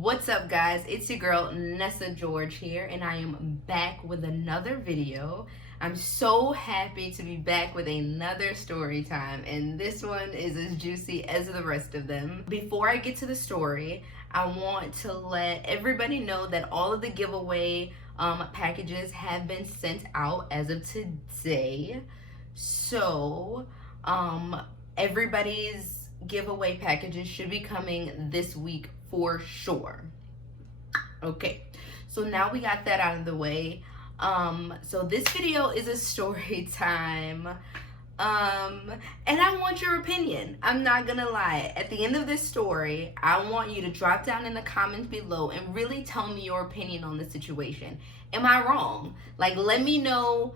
What's up, guys? It's your girl Nessa George here, and I am back with another video. I'm so happy to be back with another story time, and this one is as juicy as the rest of them. Before I get to the story, I want to let everybody know that all of the giveaway packages have been sent out as of today. So everybody's giveaway packages should be coming this week for sure. Okay, so now we got that out of the way. So this video is a story time. And I want your opinion. I'm not gonna lie. At the end of this story, I want you to drop down in the comments below and really tell me your opinion on the situation. Am I wrong? Like, let me know.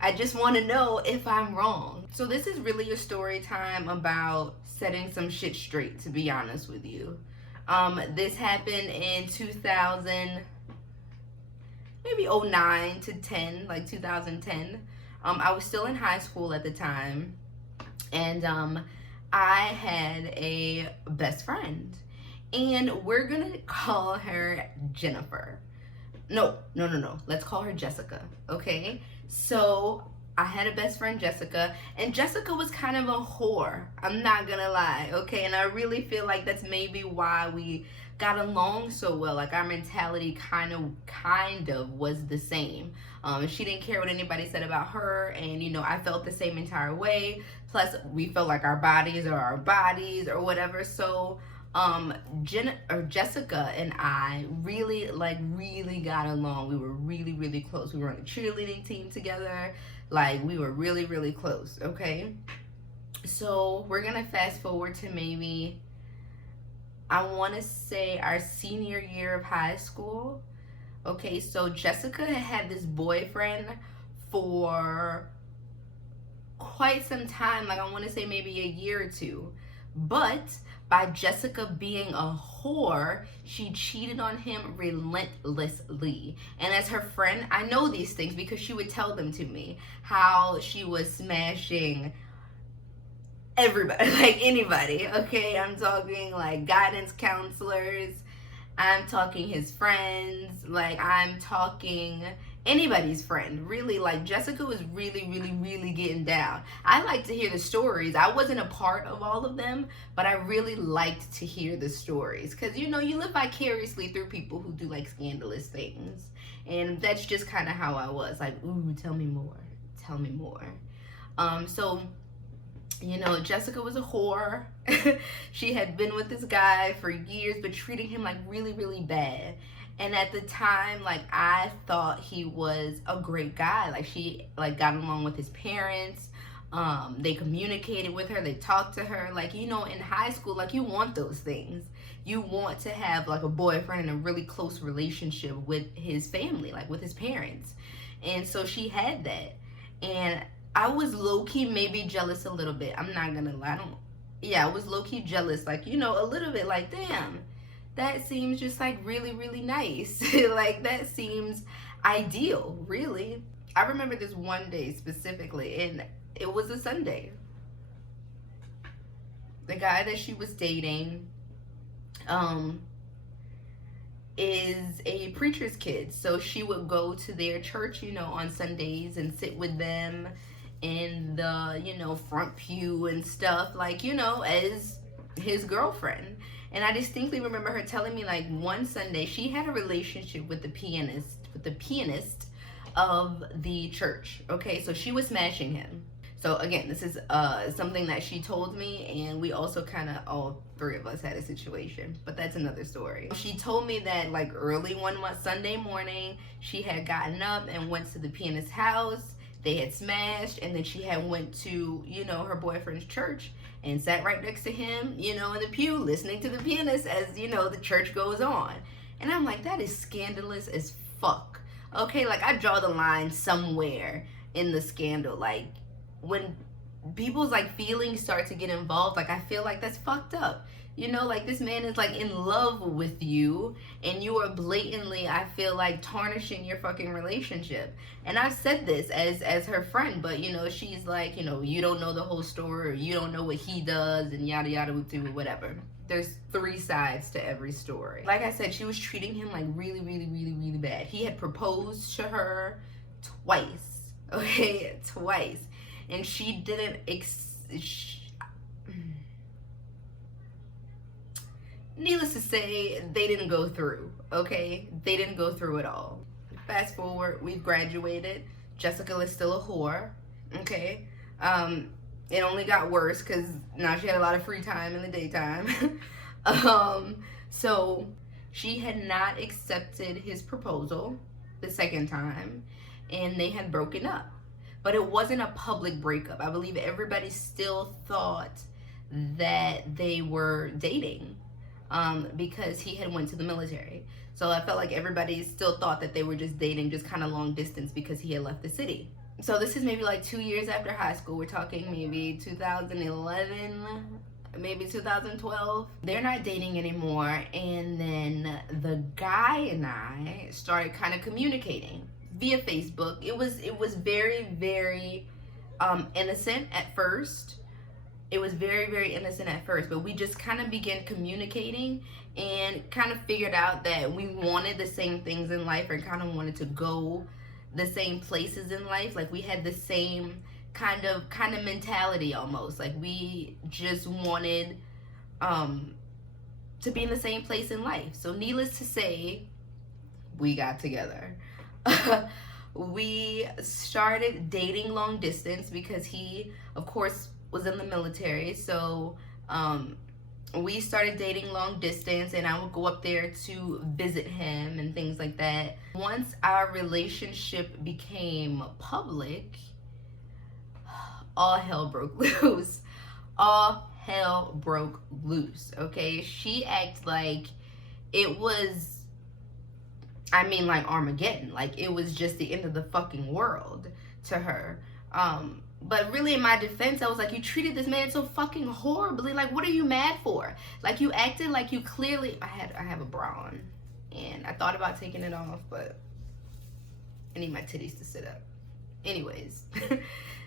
I just want to know if I'm wrong. So this is really a story time about setting some shit straight, to be honest with you. This happened in 2000, maybe 09 to 10, like 2010. I was still in high school at the time, and I had a best friend, and we're gonna call her Jennifer. No. Let's call her Jessica, okay? So I had a best friend, Jessica, and Jessica was kind of a whore. I'm not gonna lie, okay? And I really feel like that's maybe why we got along so well. Like, our mentality kind of was the same. She didn't care what anybody said about her, and you know, I felt the same entire way. Plus, we felt like our bodies are our bodies or whatever. So Jessica and I really got along. We were really close. We were on a cheerleading team together. Like, we were really close, okay? So we're gonna fast forward to maybe, I want to say, our senior year of high school. Okay, so Jessica had this boyfriend for quite some time, like I want to say maybe a year or two. But by Jessica being a whore, she cheated on him relentlessly. And as her friend, I know these things because she would tell them to me, how she was smashing everybody, like anybody, okay? I'm talking like guidance counselors, I'm talking his friends, like I'm talking anybody's friend, really. Like, Jessica was really getting down. I like to hear the stories. I wasn't a part of all of them, but I really liked to hear the stories, because you know, you live vicariously through people who do like scandalous things, and that's just kind of how I was. Like, ooh, tell me more. So you know, Jessica was a whore. She had been with this guy for years, but treating him like really bad. And at the time, like, I thought he was a great guy. Like, she like got along with his parents. They communicated with her. They talked to her. Like, you know, in high school, like, you want those things. You want to have like a boyfriend and a really close relationship with his family, like with his parents. And so she had that. And I was low-key maybe jealous a little bit. I'm not gonna lie. I was low-key jealous. Like, you know, a little bit, like, damn, that seems just like really nice. Like, that seems ideal, really. I remember this one day specifically, and it was a Sunday. The guy that she was dating is a preacher's kid, so she would go to their church, you know, on Sundays and sit with them in the, you know, front pew and stuff, like, you know, as his girlfriend. And I distinctly remember her telling me, like, one Sunday she had a relationship with the pianist of the church. Okay, so she was smashing him. So again, this is something that she told me, and we also kind of, all three of us had a situation, but that's another story. She told me that like early one Sunday morning, she had gotten up and went to the pianist's house. They had smashed, and then she had went to, you know, her boyfriend's church and sat right next to him, you know, in the pew, listening to the pianist as, you know, the church goes on. And I'm like, that is scandalous as fuck. Okay, like, I draw the line somewhere in the scandal. Like, when people's like feelings start to get involved, like, I feel like that's fucked up. You know, like, this man is like in love with you, and you are blatantly, I feel like, tarnishing your fucking relationship. And I've said this as her friend, but you know, she's like, you know, you don't know the whole story, or you don't know what he does, and yada yada whatever. There's 3 sides to every story. Like I said, she was treating him like really, really, really, really bad. He had proposed to her twice, okay, twice, and she didn't needless to say, they didn't go through, okay? They didn't go through at all. Fast forward, we've graduated. Jessica is still a whore, okay? It only got worse because now she had a lot of free time in the daytime. So she had not accepted his proposal the second time, and they had broken up. But it wasn't a public breakup. I believe everybody still thought that they were dating. Because he had went to the military. So I felt like everybody still thought that they were just dating, just kind of long distance, because he had left the city. So this is maybe like 2 years after high school. We're talking maybe 2011, maybe 2012. They're not dating anymore. And then the guy and I started kind of communicating via Facebook. It was very, very innocent at first. It was very, very innocent at first, but we just kind of began communicating and kind of figured out that we wanted the same things in life, or kind of wanted to go the same places in life. Like, we had the same kind of mentality almost. Like, we just wanted to be in the same place in life. So needless to say, we got together. We started dating long distance because he, of course, was in the military. So we started dating long distance, and I would go up there to visit him and things like that. Once our relationship became public, all hell broke loose. All hell broke loose, okay? She acted like it was, I mean, like Armageddon. Like, it was just the end of the fucking world to her. But really, in my defense, I was like, you treated this man so fucking horribly. Like, what are you mad for? Like, you acted like you clearly... I have a bra on, and I thought about taking it off, but I need my titties to sit up. Anyways,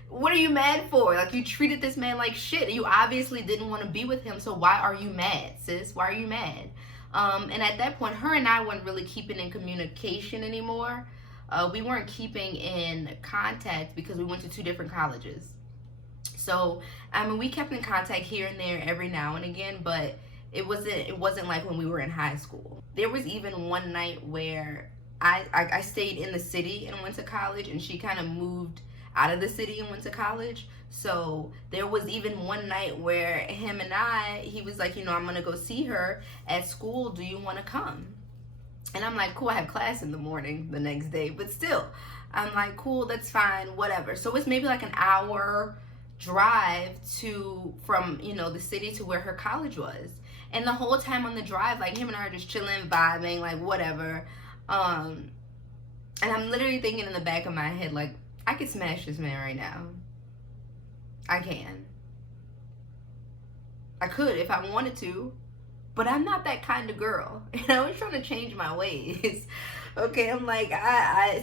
what are you mad for? Like, you treated this man like shit. You obviously didn't want to be with him, so why are you mad, sis? Why are you mad? And at that point, her and I weren't really keeping in communication anymore. We weren't keeping in contact because we went to 2 different colleges. So, I mean, we kept in contact here and there every now and again, but it wasn't like when we were in high school. There was even one night where I stayed in the city and went to college, and she kind of moved out of the city and went to college. So there was even one night where him and he was like, you know, I'm gonna go see her at school. Do you want to come? And I'm like, cool, I have class in the morning the next day, but still, I'm like, cool, that's fine, whatever. So it's maybe like an hour drive from, you know, the city to where her college was. And the whole time on the drive, like, him and I are just chilling, vibing, like, whatever. And I'm literally thinking in the back of my head, like, I could smash this man right now. I can. I could if I wanted to. But I'm not that kind of girl. And I was trying to change my ways. Okay, I'm like,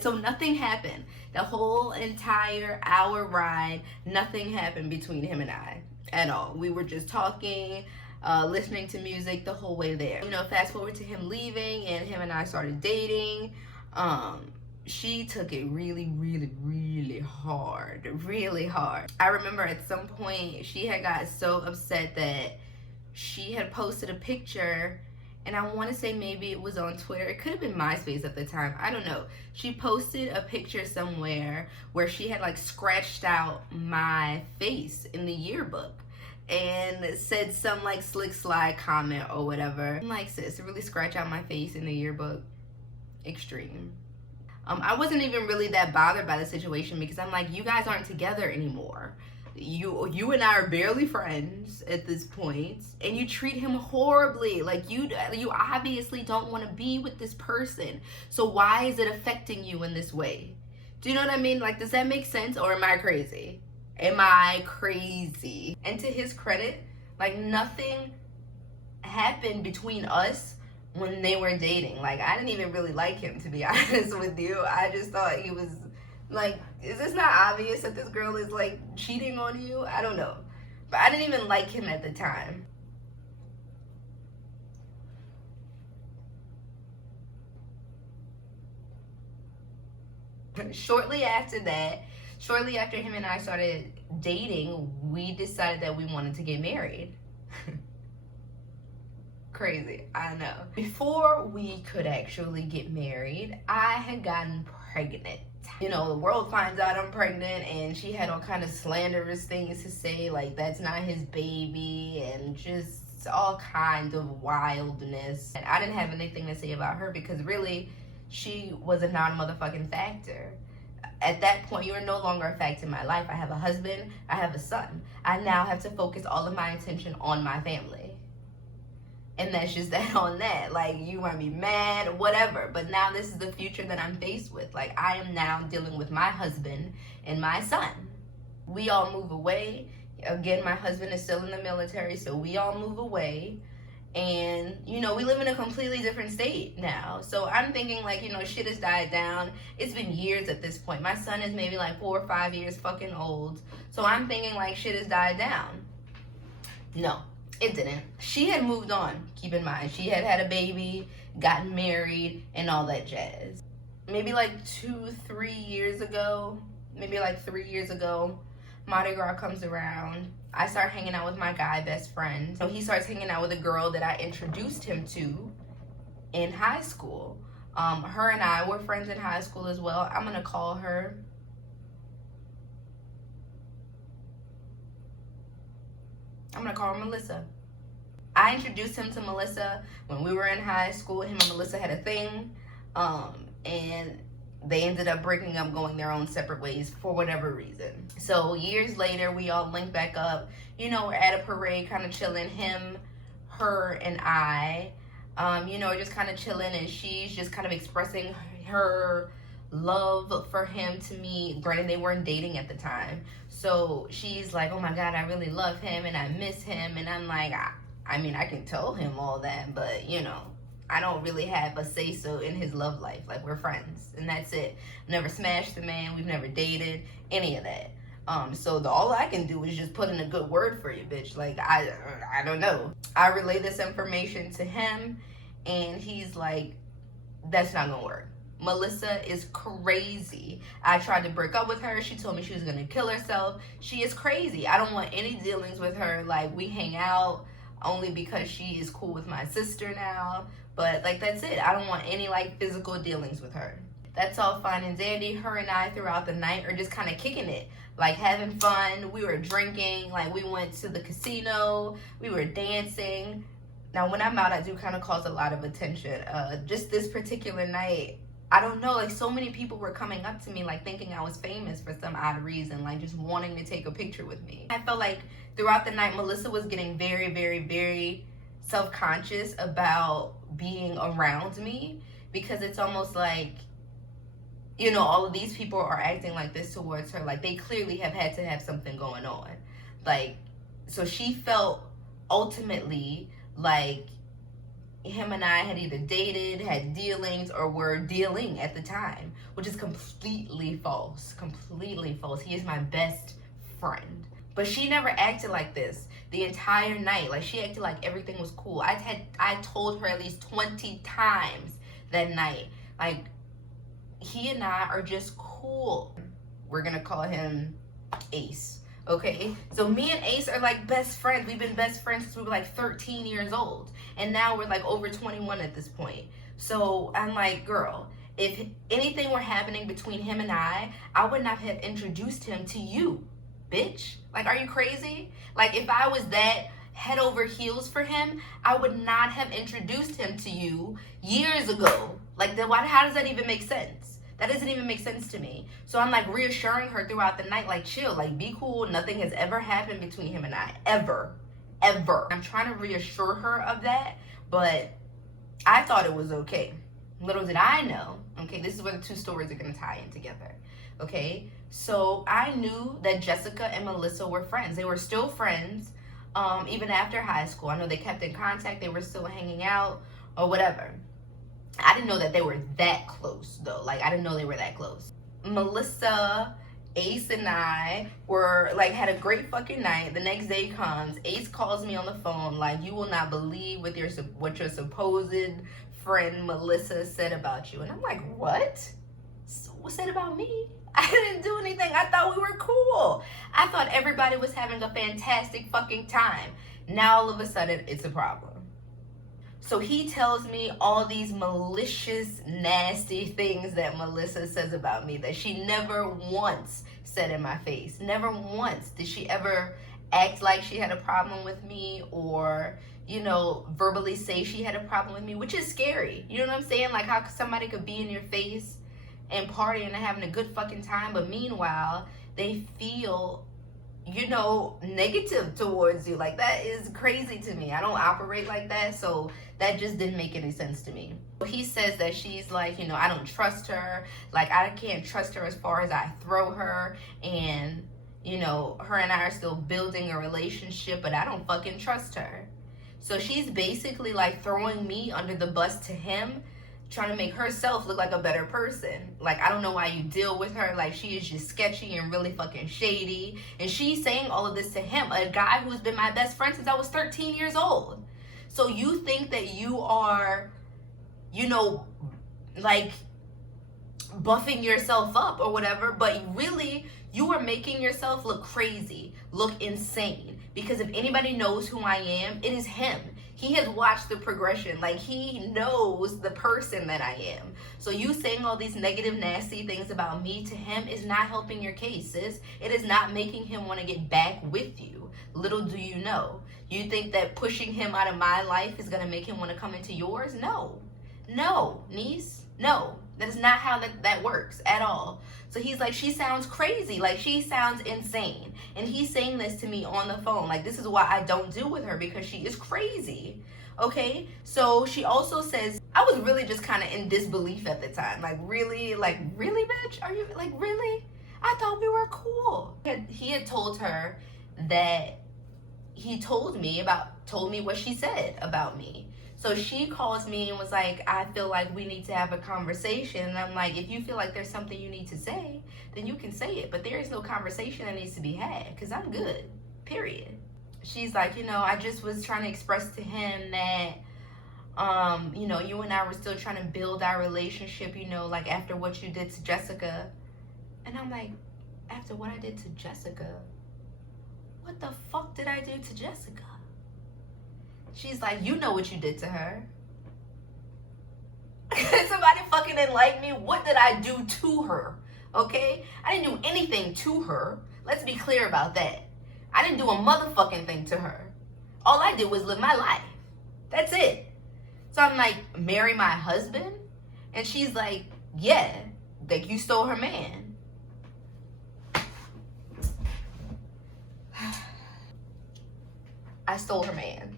so nothing happened. The whole entire hour ride, nothing happened between him and I at all. We were just talking, listening to music the whole way there. You know, fast forward to him leaving, and him and I started dating. She took it really, really, really hard. Really hard. I remember at some point, she had got so upset that she had posted a picture, and I want to say maybe it was on Twitter. It could have been MySpace at the time. I don't know. She posted a picture somewhere where she had like scratched out my face in the yearbook and said some like slick slide comment or whatever. I'm like, sis, to really scratch out my face in the yearbook? Extreme. I wasn't even really that bothered by the situation because I'm like, you guys aren't together anymore. You and I are barely friends at this point, and you treat him horribly. Like, you obviously don't want to be with this person. So why is it affecting you in this way? Do you know what I mean? Like, does that make sense, or am I crazy? Am I crazy? And to his credit, like, nothing happened between us when they were dating. Like, I didn't even really like him, to be honest with you. I just thought he was like, is this not obvious that this girl is like cheating on you? I don't know. But I didn't even like him at the time. Shortly after that, shortly after him and I started dating, we decided that we wanted to get married. Crazy, I know. Before we could actually get married, I had gotten pregnant. You know, the world finds out I'm pregnant, and she had all kind of slanderous things to say, like that's not his baby, and just all kinds of wildness. And I didn't have anything to say about her because really, she was a non-motherfucking factor. At that point, you are no longer a factor in my life. I have a husband, I have a son. I now have to focus all of my attention on my family. And that's just that on that. Like, you might be mad, whatever. But now this is the future that I'm faced with. Like, I am now dealing with my husband and my son. We all move away. Again, my husband is still in the military, so we all move away. And, you know, we live in a completely different state now. So I'm thinking, like, you know, shit has died down. It's been years at this point. My son is maybe like 4 or 5 years fucking old. So I'm thinking, like, shit has died down. No. It didn't. She had moved on, keep in mind. She had had a baby, gotten married, and all that jazz. Maybe like 3 years ago, Mardi Gras comes around. I start hanging out with my guy best friend. So he starts hanging out with a girl that I introduced him to in high school. Her and I were friends in high school as well. I'm gonna call her Melissa. I introduced him to Melissa when we were in high school. Him and Melissa had a thing, and they ended up breaking up, going their own separate ways for whatever reason. So years later, we all linked back up. You know, we're at a parade, kind of chilling. Him, her, and I, you know, just kind of chilling, and she's just kind of expressing her love for him to me. Granted, they weren't dating at the time. So she's like, oh my God, I really love him and I miss him. And I'm like, I mean, I can tell him all that, but you know, I don't really have a say-so in his love life. Like, we're friends and that's it. Never smashed the man. We've never dated, any of that. So all I can do is just put in a good word for you, bitch. Like, I don't know. I relay this information to him and he's like, that's not gonna work. Melissa is crazy. I tried to break up with her. She told me she was gonna kill herself. She is crazy. I don't want any dealings with her. Like, we hang out only because she is cool with my sister now. But like, that's it. I don't want any like physical dealings with her. That's all fine and dandy. Her and I throughout the night are just kind of kicking it. Like, having fun. We were drinking. Like, we went to the casino. We were dancing. Now, when I'm out, I do kind of cause a lot of attention. Just this particular night, I don't know, like, so many people were coming up to me, like, thinking I was famous for some odd reason, like, just wanting to take a picture with me. I felt like throughout the night, Melissa was getting very, very, very self-conscious about being around me, because it's almost like, you know, all of these people are acting like this towards her. Like, they clearly have had to have something going on. Like, so she felt ultimately like him and I had either dated, had dealings, or were dealing at the time, which is completely false. Completely false. He is my best friend. But she never acted like this the entire night. Like, she acted like everything was cool. I told her at least 20 times that night, like, he and I are just cool. We're gonna call him Ace. Okay, so me and Ace are like best friends. We've been best friends since we were like 13 years old. And now we're like over 21 at this point. So I'm like, girl, if anything were happening between him and I would not have introduced him to you, bitch. Like, are you crazy? Like, if I was that head over heels for him, I would not have introduced him to you years ago. Like, then how does that even make sense? That doesn't even make sense to me. So I'm like reassuring her throughout the night, like, chill, like, be cool. Nothing has ever happened between him and I, ever. I'm trying to reassure her of that, but I thought it was okay. Little did I know, okay, this is where the two stories are gonna tie in together, okay? So I knew that Jessica and Melissa were friends. They were still friends. even after high school. I know they kept in contact, they were still hanging out or whatever. I didn't know that they were that close though. Like, I didn't know they were that close. Melissa, Ace, and I were like, had a great fucking night. The next day comes, Ace calls me on the phone like, you will not believe what your supposed friend Melissa said about you. And I'm like, what? What said about me? I didn't do anything. I thought we were cool. I thought everybody was having a fantastic fucking time. Now all of a sudden it's a problem. So he tells me all these malicious, nasty things that Melissa says about me that she never once said in my face. Never once did she ever act like she had a problem with me, or, you know, verbally say she had a problem with me, which is scary. You know what I'm saying? Like, how somebody could be in your face and partying and having a good fucking time, but meanwhile they feel, you know, negative towards you. Like, that is crazy to me. I don't operate like that, so that just didn't make any sense to me. He says that she's like, you know, I don't trust her. Like, I can't trust her as far as I throw her, and, you know, her and I are still building a relationship, but I don't fucking trust her. So she's basically like throwing me under the bus to him, trying to make herself look like a better person. Like, I don't know why you deal with her. Like, she is just sketchy and really fucking shady. And she's saying all of this to him, a guy who's been my best friend since I was 13 years old. So you think that you are, you know, like buffing yourself up or whatever, but really you are making yourself look crazy, look insane. Because if anybody knows who I am, it is him. He has watched the progression. Like, he knows the person that I am. So you saying all these negative, nasty things about me to him is not helping your case, sis. It is not making him want to get back with you. Little do you know. You think that pushing him out of my life is going to make him want to come into yours? No. No, niece. No. That is not how that works at all. So he's like, she sounds crazy. Like, she sounds insane. And he's saying this to me on the phone. Like, this is why I don't deal with her, because she is crazy. Okay? So she also says, I was really just kind of in disbelief at the time. Like, really, bitch? Are you, like, really? I thought we were cool. He had told her that he told me what she said about me. So she calls me and was like, I feel like we need to have a conversation. And I'm like, if you feel like there's something you need to say, then you can say it. But there is no conversation that needs to be had, because I'm good, period. She's like, you know, I just was trying to express to him that, you know, you and I were still trying to build our relationship, you know, like after what you did to Jessica. And I'm like, after what I did to Jessica? What the fuck did I do to Jessica? She's like, you know what you did to her. Somebody fucking didn't like me. What did I do to her? Okay? I didn't do anything to her. Let's be clear about that. I didn't do a motherfucking thing to her. All I did was live my life. That's it. So I'm like, marry my husband? And she's like, yeah, like you stole her man. I stole her man.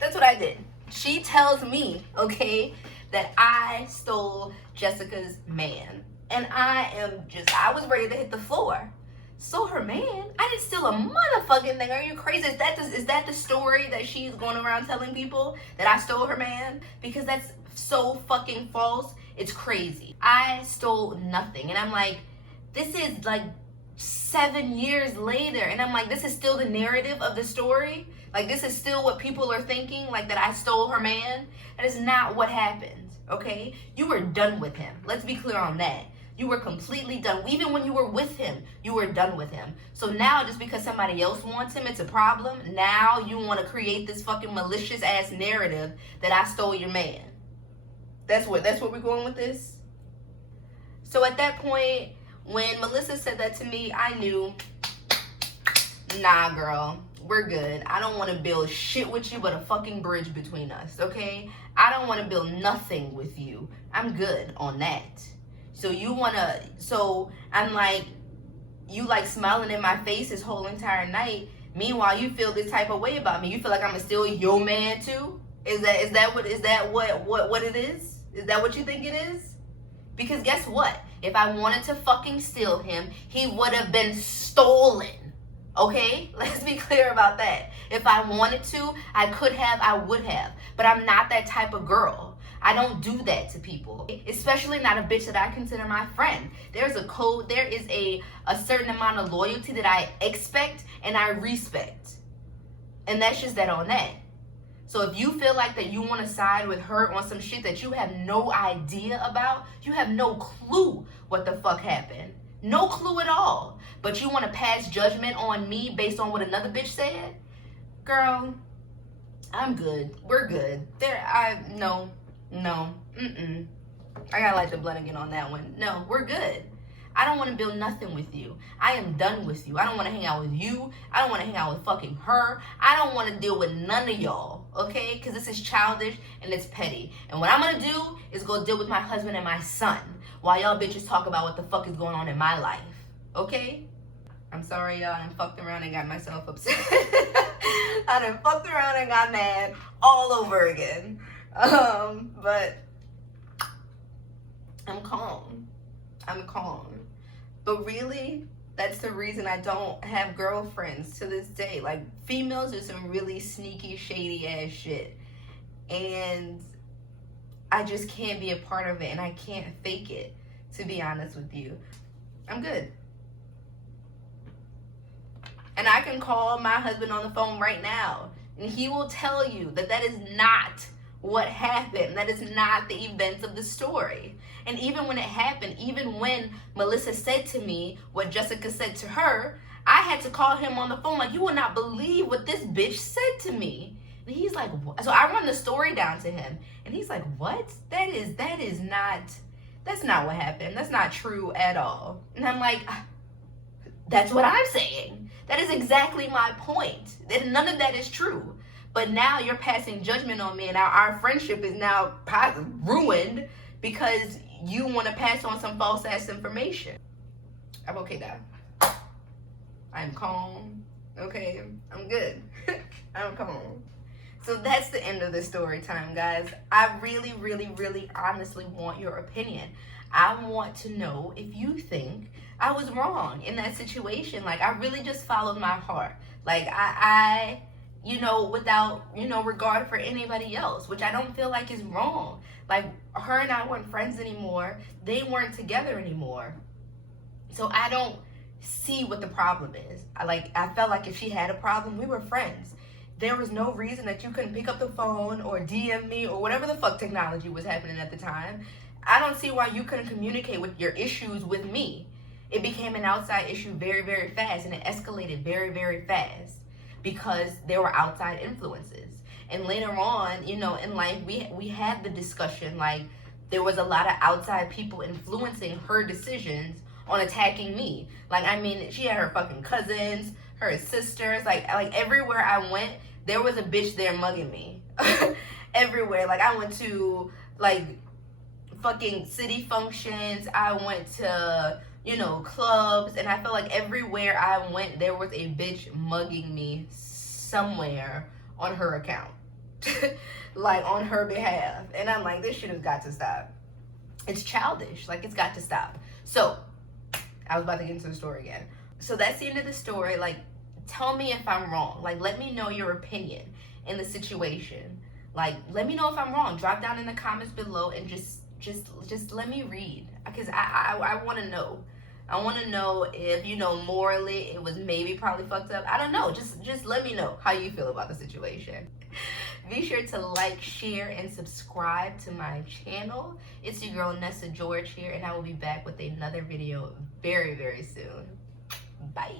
That's what I did. She tells me, okay, that I stole Jessica's man. And I was ready to hit the floor. Stole her man? I didn't steal a motherfucking thing. Are you crazy? Is that the story that she's going around telling people, that I stole her man? Because that's so fucking false. It's crazy. I stole nothing. And I'm like, this is like 7 years later, and I'm like, this is still the narrative of the story? Like, this is still what people are thinking, like that I stole her man? That is not what happened, okay? You were done with him. Let's be clear on that. You were completely done. Even when you were with him, you were done with him. So now, just because somebody else wants him, it's a problem. Now you want to create this fucking malicious ass narrative that I stole your man. That's what we're going with this? So at that point, when Melissa said that to me, I knew, nah, girl, we're good. I don't want to build shit with you but a fucking bridge between us, okay? I don't want to build nothing with you. I'm good on that. So I'm like, you like smiling in my face this whole entire night. Meanwhile, you feel this type of way about me. You feel like I'm still your man too? Is that what it is? Is that what you think it is? Because guess what? If I wanted to fucking steal him, he would have been stolen. Okay, let's be clear about that. If I wanted to, I could have, I would have. But I'm not that type of girl. I don't do that to people, especially not a bitch that I consider my friend. There's a code, there is a certain amount of loyalty that I expect and I respect. And that's just that on that. So if you feel like that you want to side with her on some shit that you have no idea about, you have no clue what the fuck happened. No clue at all. But you want to pass judgment on me based on what another bitch said? Girl, I'm good. We're good. No. I gotta light the blunt again on that one. No, we're good. I don't want to build nothing with you. I am done with you. I don't want to hang out with you. I don't want to hang out with fucking her. I don't want to deal with none of y'all, okay? Because this is childish and it's petty. And what I'm going to do is go deal with my husband and my son while y'all bitches talk about what the fuck is going on in my life, okay? I'm sorry, y'all. I done fucked around and got myself upset. I done fucked around and got mad all over again. But I'm calm. I'm calm. But really, that's the reason I don't have girlfriends to this day. Like, females do some really sneaky, shady ass shit. And I just can't be a part of it, and I can't fake it, to be honest with you. I'm good. And I can call my husband on the phone right now, and he will tell you that that is not what happened. That is not the events of the story. And even when it happened, even when Melissa said to me what Jessica said to her, I had to call him on the phone like, you will not believe what this bitch said to me. And he's like, what? So I run the story down to him, and he's like, what? That's not what happened. That's not true at all. And I'm like, that's what I'm saying. That is exactly my point. That none of that is true. But now you're passing judgment on me, and our friendship is now ruined because you want to pass on some false ass information. I'm okay now. I'm calm. Okay, I'm good. I'm calm. So that's the end of the story time, guys. I really, really, really honestly want your opinion. I want to know if you think I was wrong in that situation. Like, I really just followed my heart. Like, I without, regard for anybody else, which I don't feel like is wrong. Like, her and I weren't friends anymore. They weren't together anymore. So I don't see what the problem is. I felt like if she had a problem, we were friends. There was no reason that you couldn't pick up the phone or DM me or whatever the fuck technology was happening at the time. I don't see why you couldn't communicate with your issues with me. It became an outside issue very, very fast, and it escalated very, very fast because there were outside influences. And later on, in life, we had the discussion, like, there was a lot of outside people influencing her decisions on attacking me. Like, I mean, she had her fucking cousins, her sisters, like everywhere I went, there was a bitch there mugging me. Everywhere. Like, I went to, like, fucking city functions, I went to, clubs, and I felt like everywhere I went, there was a bitch mugging me somewhere on her account. Like, on her behalf. And I'm like, this shit has got to stop. It's childish. Like, it's got to stop. So, I was about to get into the story again. So that's the end of the story. Like, tell me if I'm wrong. Like, let me know your opinion in the situation. Like, let me know if I'm wrong. Drop down in the comments below and just let me read. Because I want to know. I want to know if, morally it was maybe probably fucked up. I don't know. Just let me know how you feel about the situation. Be sure to like, share, and subscribe to my channel. It's your girl Nessa George here, and I will be back with another video very, very soon. Bye.